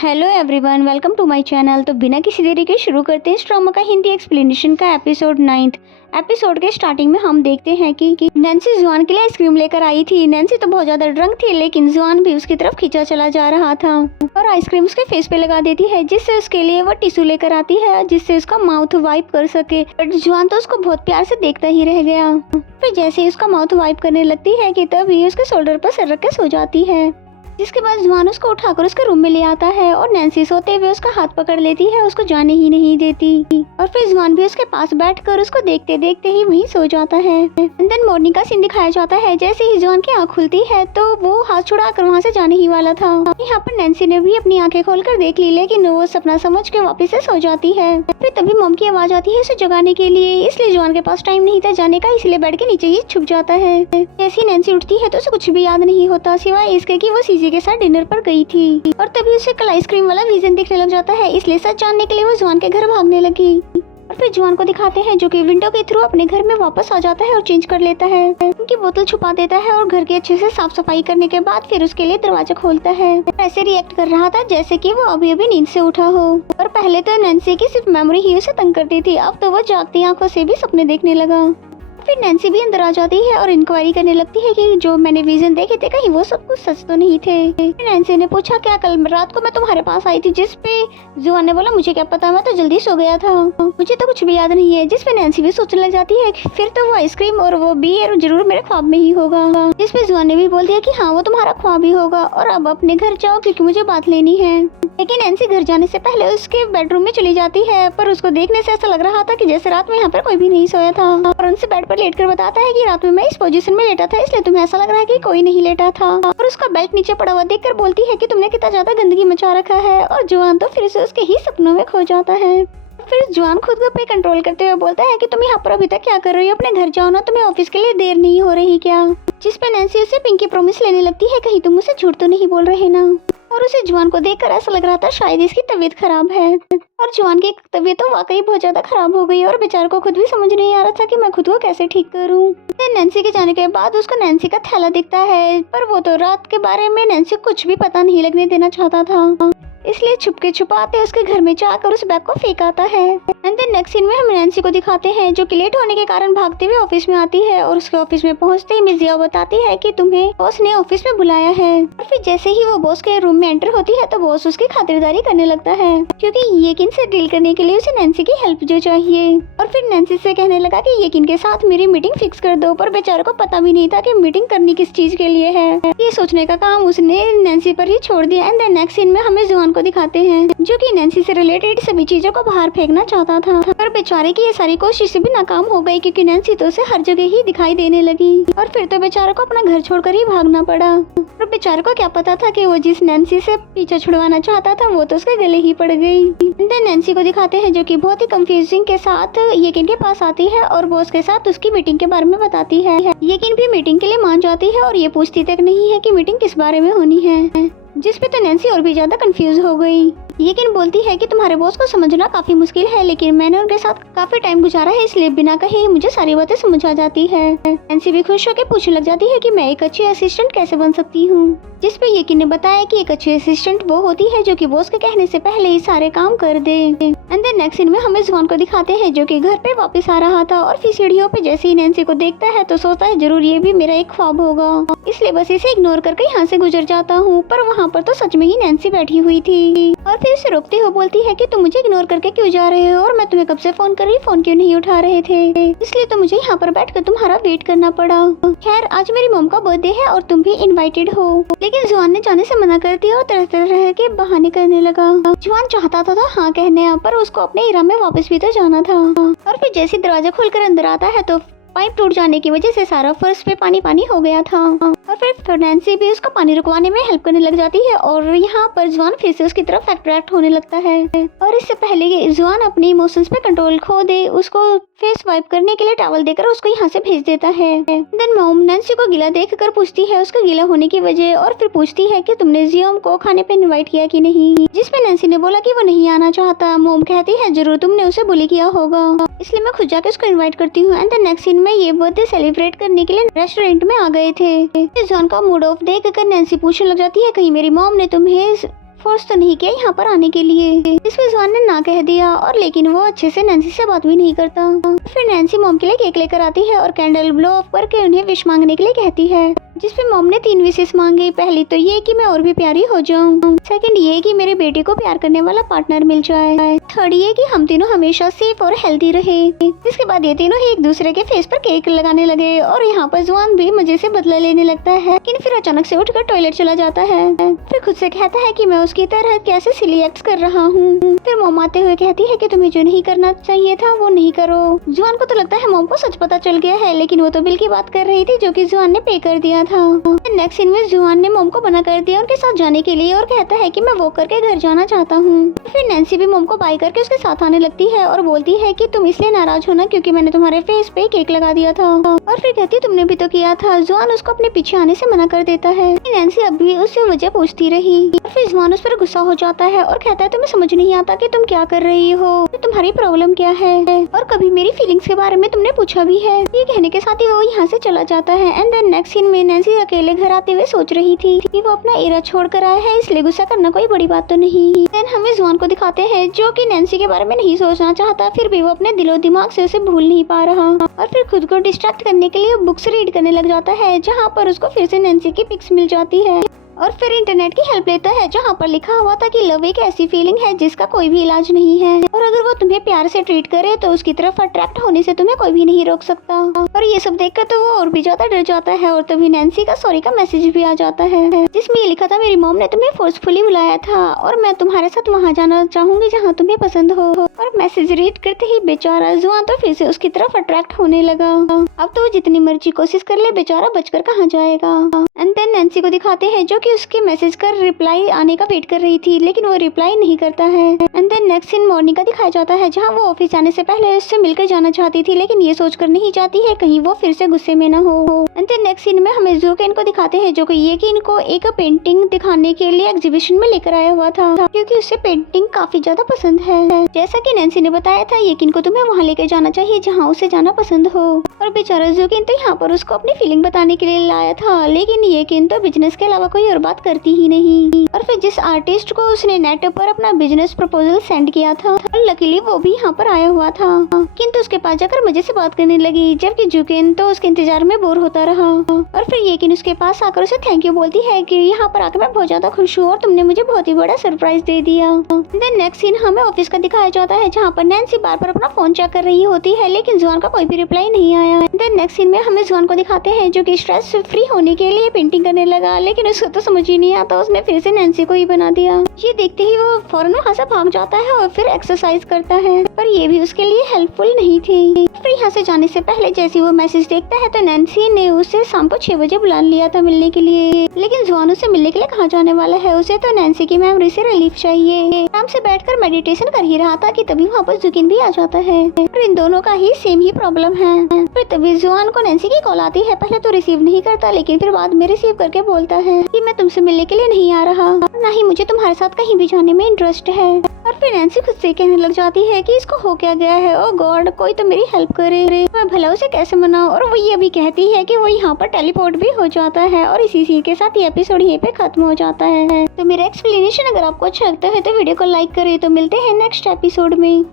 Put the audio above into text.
Hello everyone, welcome to my channel. तो बिना किसी देरी के शुरू करते हैं इस ड्रामा का हिंदी एक्सप्लेनेशन का एपिसोड 9। एपिसोड के स्टार्टिंग में हम देखते हैं कि नैन्सी जुआन के लिए आइसक्रीम लेकर आई थी। नैन्सी तो बहुत ज्यादा ड्रंक थी, लेकिन जुआन भी उसकी तरफ खींचा चला जा रहा था और आइसक्रीम उसके फेस पे लगा देती है, जिससे उसके लिए वो टिश्यू लेकर आती है जिससे उसका माउथ वाइप कर सके। बट जुआन तो उसको बहुत प्यार से देखता ही रह गया। फिर जैसे ही उसका माउथ वाइप करने लगती है कि तभी उसके शोल्डर पर सर रख के सो जाती है, जिसके बाद जुआन उसको उठाकर उसके रूम में ले आता है और नैन्सी सोते हुए उसका हाथ पकड़ लेती है, उसको जाने ही नहीं देती। और फिर जुआन भी उसके पास बैठकर उसको देखते देखते ही वहीं सो जाता है। एंड देन मॉर्निंग का सीन दिखाया जाता है। जैसे ही जुआन की आँख खुलती है तो वो हाथ छुड़ाकर वहाँ से जाने ही वाला था। यहाँ पर नैन्सी ने भी अपनी आंखें खोलकर देख ली, लेकिन वो सपना समझ के वापस से सो जाती है। फिर तभी मॉम की आवाज आती है उसे जगाने के लिए, इसलिए जुआन के पास टाइम नहीं था जाने का, इसलिए बेड के नीचे ही छुप जाता है। जैसी नैन्सी उठती है तो उसे कुछ भी याद नहीं होता सिवाय इसके कि वो सीजी के साथ डिनर पर गई थी। और तभी उसे कल आइसक्रीम वाला विजन दिखने लग जाता है, इसलिए सच जानने के लिए वो जुआन के घर भागने लगी। और फिर जुआन को दिखाते हैं जो कि विंडो के थ्रू अपने घर में वापस आ जाता है और चेंज कर लेता है, उनकी बोतल छुपा देता है और घर के अच्छे से साफ सफाई करने के बाद फिर उसके लिए दरवाजा खोलता है। ऐसे रिएक्ट कर रहा था जैसे कि वो अभी अभी नींद से उठा हो। और पहले तो नैन्सी की सिर्फ मेमोरी ही उसे तंग करती थी, अब तो वो जागती आंखों से भी सपने देखने लगा। फिर नैन्सी भी अंदर आ जाती है और इंक्वायरी करने लगती है कि जो मैंने विजन देखे थे कहीं वो सब कुछ सच तो नहीं थे। फिर नैन्सी ने पूछा क्या कल रात को मैं तुम्हारे पास आई थी, जिस पे जुआन ने बोला मुझे क्या पता, मैं तो जल्दी सो गया था, मुझे तो कुछ भी याद नहीं है। जिस पे नैन्सी भी सोचने लग जाती है फिर तो वो आइसक्रीम और वो बियर जरूर मेरे ख्वाब में ही होगा। जिस पे जुआन ने भी बोल दिया कि हाँ वो तुम्हारा ख्वाब ही होगा और अब अपने घर जाओ क्योंकि मुझे बात लेनी है। लेकिन नैन्सी घर जाने से पहले उसके बेडरूम में चली जाती है, पर उसको देखने से ऐसा लग रहा था कि जैसे रात में यहाँ पर कोई भी नहीं सोया था। और उनसे बेड पर लेटकर बताता है कि रात में मैं इस पोजीशन में लेटा था, इसलिए तुम्हें ऐसा लग रहा है कि कोई नहीं लेटा था। और उसका बेल्ट नीचे पड़ा हुआ देखकर बोलती है कि तुमने कितना ज्यादा गंदगी मचा रखा है। और जुआन तो फिर से उसके ही सपनों में खो जाता है। फिर जुआन खुद पे कंट्रोल करते हुए बोलता है कि तुम यहाँ पर अभी तक क्या कर रही हो, अपने घर जाओ ना, तुम्हें ऑफिस के लिए देर नहीं हो रही क्या। जिस पे नैन्सी उसे पिंकी प्रॉमिस लेने लगती है, कहीं तुम मुझसे झूठ तो नहीं बोल रहे ना। और उसे जुआन को देखकर ऐसा लग रहा था शायद इसकी तबीयत खराब है। और जुआन की तबीयत तो वाकई बहुत ज्यादा खराब हो गई और बेचारे को खुद भी समझ नहीं आ रहा था कि मैं खुद को कैसे ठीक करूं। नैन्सी के जाने के बाद उसको नैन्सी का थैला दिखता है, पर वो तो रात के बारे में नैन्सी को कुछ भी पता नहीं लगने देना चाहता था, इसलिए छुपके छुपाते उसके घर में जाकर उस बैग को फेंक आता है। एंड देन नेक्स्ट सीन में हम नैन्सी को दिखाते हैं जो कि लेट होने के कारण भागते हुए ऑफिस में आती है। और उसके ऑफिस में पहुंचते ही मिस जिया बताती है कि तुम्हें बॉस ने ऑफिस में बुलाया है। और फिर जैसे ही वो बॉस के रूम में एंटर होती है तो बॉस उसकी खातिरदारी करने लगता है, क्योंकि येकिन से डील करने के लिए उसे नैन्सी की हेल्प जो चाहिए। और फिर नैन्सी से कहने लगा कि येकिन के साथ मेरी मीटिंग फिक्स कर दो, पर बेचारे को पता भी नहीं था कि मीटिंग करनी किस चीज के लिए है। ये सोचने का काम उसने नैन्सी पर ही छोड़ दिया। एंड देन नेक्स्ट सीन में हमें जुआन को दिखाते हैं जो कि नैन्सी से रिलेटेड सभी चीजों को बाहर फेंकना चाहता था, पर बेचारे की ये सारी कोशिश भी नाकाम हो गई, क्योंकि नैन्सी तो उसे हर जगह ही दिखाई देने लगी। और फिर तो बेचारे को अपना घर छोड़कर ही भागना पड़ा। और बेचारे को क्या पता था कि वो जिस नैन्सी से पीछा छुड़वाना चाहता था वो तो उसके गले ही पड़ गई। नैन्सी को दिखाते हैं जो कि बहुत ही कंफ्यूजिंग के साथ येकिन के पास आती है और बॉस के साथ उसकी मीटिंग के बारे में बताती है। येकिन भी मीटिंग के लिए मान जाती है और ये पूछती तक नहीं है कि मीटिंग किस बारे में होनी है, जिस पे तो नैन्सी और भी ज्यादा कंफ्यूज हो गई। येकिन बोलती है कि तुम्हारे बॉस को समझना काफी मुश्किल है, लेकिन मैंने उनके साथ काफी टाइम गुजारा है, इसलिए बिना कहे मुझे सारी बातें समझ आ जाती है। नैन्सी भी खुश होकर पूछने लग जाती है कि मैं एक अच्छी असिस्टेंट कैसे बन सकती हूँ, जिस पे येकिन ने बताया कि एक अच्छी असिस्टेंट वो होती है जो कि बॉस के कहने से पहले ही सारे काम कर दे। एंड देन नेक्स्ट सीन में हमें जुआन को दिखाते हैं जो कि घर पे वापस आ रहा था और फिर सीढ़ियों पे जैसे ही नैन्सी को देखता है तो सोचता है जरूर ये भी मेरा एक ख्वाब होगा, इसलिए बस इसे इग्नोर करके यहाँ से गुजर जाता हूँ। पर वहाँ पर तो सच में ही नैन्सी बैठी हुई थी और फिर उसे रोकते हुए बोलती है कि तुम मुझे इग्नोर करके क्यों जा रहे हो, और मैं तुम्हें कब से फोन कर रही, फोन क्यों नहीं उठा रहे थे, इसलिए तो मुझे यहाँ पर बैठकर तुम्हारा वेट करना पड़ा। खैर आज मेरी मॉम का बर्थडे है और तुम भी इनवाइटेड हो। लेकिन जुआन ने जाने से मना कर दिया और तरह तरह के बहाने करने लगा। जुआन चाहता था हाँ कहने, पर उसको अपने इराम में वापस भी तो जाना था। और फिर जैसे दरवाजा खोलकर अंदर आता है तो पाइप टूट जाने की वजह से सारा फर्श पे पानी पानी हो गया था। और फिर नैन्सी भी उसका पानी रुकवाने में हेल्प करने लग जाती है और यहाँ पर जुआन फिर से उसकी तरफ अट्रैक्ट होने लगता है। और इससे पहले कि जुआन अपने इमोशंस पे कंट्रोल खो दे, उसको फेस वाइप करने के लिए टॉवल देकर उसको यहाँ से भेज देता है। देन मॉम नैन्सी को गीला देखकर पूछती है उसका गीला होने की वजह, और फिर पूछती है कि तुमने जियोम को खाने पे इनवाइट किया कि नहीं, जिसमें नैन्सी ने बोला कि वो नहीं आना चाहता। मॉम कहती है जरूर तुमने उसे बुली किया होगा, इसलिए मैं खुद जाके उसको इनवाइट करती हूँ। एंड द नेक्स्ट सीन में ये बर्थडे सेलिब्रेट करने के लिए रेस्टोरेंट में आ गए थे। जॉन का मूड ऑफ देख कर नैन्सी पूछने लग जाती है कहीं मेरी मॉम ने तुम्हें फोर्स तो नहीं किया यहाँ पर आने के लिए। इसमें जुआन ने ना कह दिया और लेकिन वो अच्छे से नैन्सी से बात भी नहीं करता। फिर नैन्सी मॉम के लिए केक लेकर आती है और कैंडल ब्लो ऑफ करके उन्हें विश मांगने के लिए कहती है, जिसपे मॉम ने 3 विशेष मांगी। पहली तो ये कि मैं और भी प्यारी हो जाऊं, सेकंड ये कि मेरे बेटे को प्यार करने वाला पार्टनर मिल जाए, थर्ड ये कि हम तीनों हमेशा सेफ और हेल्दी रहे। इसके बाद ये तीनों ही एक दूसरे के फेस पर केक लगाने लगे और यहाँ पर जुआन भी मजे से बदला लेने लगता है, लेकिन फिर अचानक से उठकर टॉयलेट चला जाता है। फिर खुद से कहता है कि मैं उसकी तरह कैसे सिली एक्ट कर रहा हूँ। फिर मॉम आते हुए कहती है कि तुम्हें जो नहीं करना चाहिए था वो नहीं करो। जुआन को तो लगता है मॉम को सच पता चल गया है, लेकिन वो तो बिल की बात कर रही थी जो कि जुआन ने पे कर दिया था। नेक्स्ट सीन में जुआन ने मॉम को मना कर दिया उनके साथ जाने के लिए और कहता है कि मैं वॉक करके घर जाना चाहता हूँ। फिर नैन्सी भी मॉम को बाय करके उसके साथ आने लगती है और बोलती है कि तुम इसलिए नाराज हो ना क्योंकि मैंने तुम्हारे फेस पे केक लगा दिया था, और फिर कहती तुमने भी तो किया था। जुआन उसको अपने पीछे आने से मना कर देता है। नैन्सी अब भी उससे वजह पूछती रही। फिर जुआन उस पर गुस्सा हो जाता है और कहता है तुम्हें समझ नहीं आता कि तुम क्या कर रही हो, तुम्हारी प्रॉब्लम क्या है, और कभी मेरी फीलिंग्स के बारे में तुमने पूछा भी है। ये कहने के साथ ही वो यहाँ से चला जाता है। एंड देन नेक्स्ट सीन में नैन्सी अकेले घर आते हुए सोच रही थी कि वो अपना एरा छोड़ कर आया है, इसलिए गुस्सा करना कोई बड़ी बात तो नहीं। देन हमें जुआन को दिखाते हैं जो कि नैन्सी के बारे में नहीं सोचना चाहता, फिर भी वो अपने दिलो दिमाग से उसे भूल नहीं पा रहा और फिर खुद को डिस्ट्रैक्ट करने के लिए बुक्स रीड करने लग जाता है, जहाँ पर उसको फिर से नैन्सी की पिक्स मिल जाती है और फिर इंटरनेट की हेल्प लेता है जहाँ पर लिखा हुआ था कि लव एक ऐसी फीलिंग है जिसका कोई भी इलाज नहीं है, और अगर वो तुम्हें प्यार से ट्रीट करे तो उसकी तरफ अट्रैक्ट होने से तुम्हें कोई भी नहीं रोक सकता। और ये सब देखकर तो वो और भी ज्यादा डर जाता है और तभी नैन्सी का सॉरी का मैसेज भी आ जाता है, जिसमें ये लिखा था मेरी मॉम ने तुम्हें फोर्सफुली बुलाया था और मैं तुम्हारे साथ वहाँ जाना चाहूंगी जहाँ तुम्हें पसंद हो। और मैसेज रीड करते ही बेचारा जुआन तो फिर से उसकी तरफ अट्रैक्ट होने लगा। अब तो वो जितनी मर्जी कोशिश कर ले बेचारा बचकर कहाँ जाएगा। एंड देन नैन्सी को दिखाते हैं जो कि उसके मैसेज का रिप्लाई आने का वेट कर रही थी, लेकिन वो रिप्लाई नहीं करता है। And then next scene morning का दिखाया जाता है जहाँ वो ऑफिस जाने से पहले उससे मिलकर जाना चाहती थी, लेकिन ये सोचकर नहीं जाती है कहीं वो फिर से गुस्से में न हो। एंड देन नेक्स्ट सीन में हमें ज़ूकेन को दिखाते हैं जो कि ये कि इनको एक पेंटिंग दिखाने के लिए एग्जीबिशन में लेकर आया हुआ था, क्योंकि उसे पेंटिंग काफी ज्यादा पसंद है। जैसा कि नैन्सी ने बताया था यकीन को तुम्हें वहाँ लेकर जाना चाहिए जहाँ उसे जाना पसंद हो, और बेचारा ज़ूकेन तो यहाँ पर उसको अपनी फीलिंग बताने के लिए लाया था, लेकिन यकीन तो बिजनेस के अलावा कोई और बात करती ही नहीं। और फिर जिस आर्टिस्ट को उसने नेट पर अपना बिजनेस प्रपोजल सेंड किया था, लकीली वो भी यहाँ पर आया हुआ था, किंतु उसके पास जाकर मजे से बात करने लगी, जबकि ज़ूकेन तो उसके इंतजार में बोर होता रहा। और फिर यकीन उसके पास आकर उसे थैंक यू बोलती है कि यहाँ पर आकर मैं बहुत ज्यादा खुश हूँ और तुमने मुझे बहुत ही बड़ा सरप्राइज दे दिया। देन नेक्स्ट सीन हमें ऑफिस का दिखाया जाता है जहाँ पर नैन्सी बार बार अपना फोन चेक कर रही होती है, लेकिन जुआन का कोई भी रिप्लाई नहीं आया। देन नेक्स्ट सीन में हमें जुआन को दिखाते हैं जो कि स्ट्रेस फ्री होने के लिए पेंटिंग करने लगा, लेकिन उसको तो समझ ही नहीं आता, उसने फिर से नैन्सी को ही बना दिया। ये देखते ही वो फौरन वहाँ से भाग जाता है और फिर एक्सरसाइज करता है, पर ये भी उसके लिए हेल्पफुल नहीं थी। फिर यहाँ से जाने से पहले जैसे वो मैसेज देखता है तो नैन्सी ने उसे शाम को 6 बजे बुला लिया था मिलने के लिए, लेकिन जुआन उससे मिलने के लिए कहाँ जाने वाला है, उसे तो नैन्सी की मेमोरी से रिलीफ चाहिए। आराम से बैठकर मेडिटेशन कर ही रहा था कि तभी वहाँ पर ज़ूकेन भी आ जाता है, और इन दोनों का ही सेम ही प्रॉब्लम है। फिर तभी जुआन को नैन्सी की कॉल आती है, पहले तो रिसीव नहीं करता, लेकिन फिर बाद में रिसीव करके बोलता है कि मैं तुमसे मिलने के लिए नहीं आ रहा, ना ही मुझे तुम्हारे साथ कहीं भी जाने में इंटरेस्ट है। और फिर नैन्सी खुद से कहने लग जाती है कि इसको हो क्या गया है, ओ गॉड कोई तो मेरी हेल्प करे, मैं भला उसे कैसे मनाऊं। और वो ये भी कहती है कि वो यहाँ पर टेलीपोर्ट भी हो जाता है, और इसी सीन के साथ ये एपिसोड यहीं पे खत्म हो जाता है। तो मेरा एक्सप्लेनेशन अगर आपको अच्छा लगता है तो वीडियो को लाइक करें। तो मिलते हैं नेक्स्ट एपिसोड में।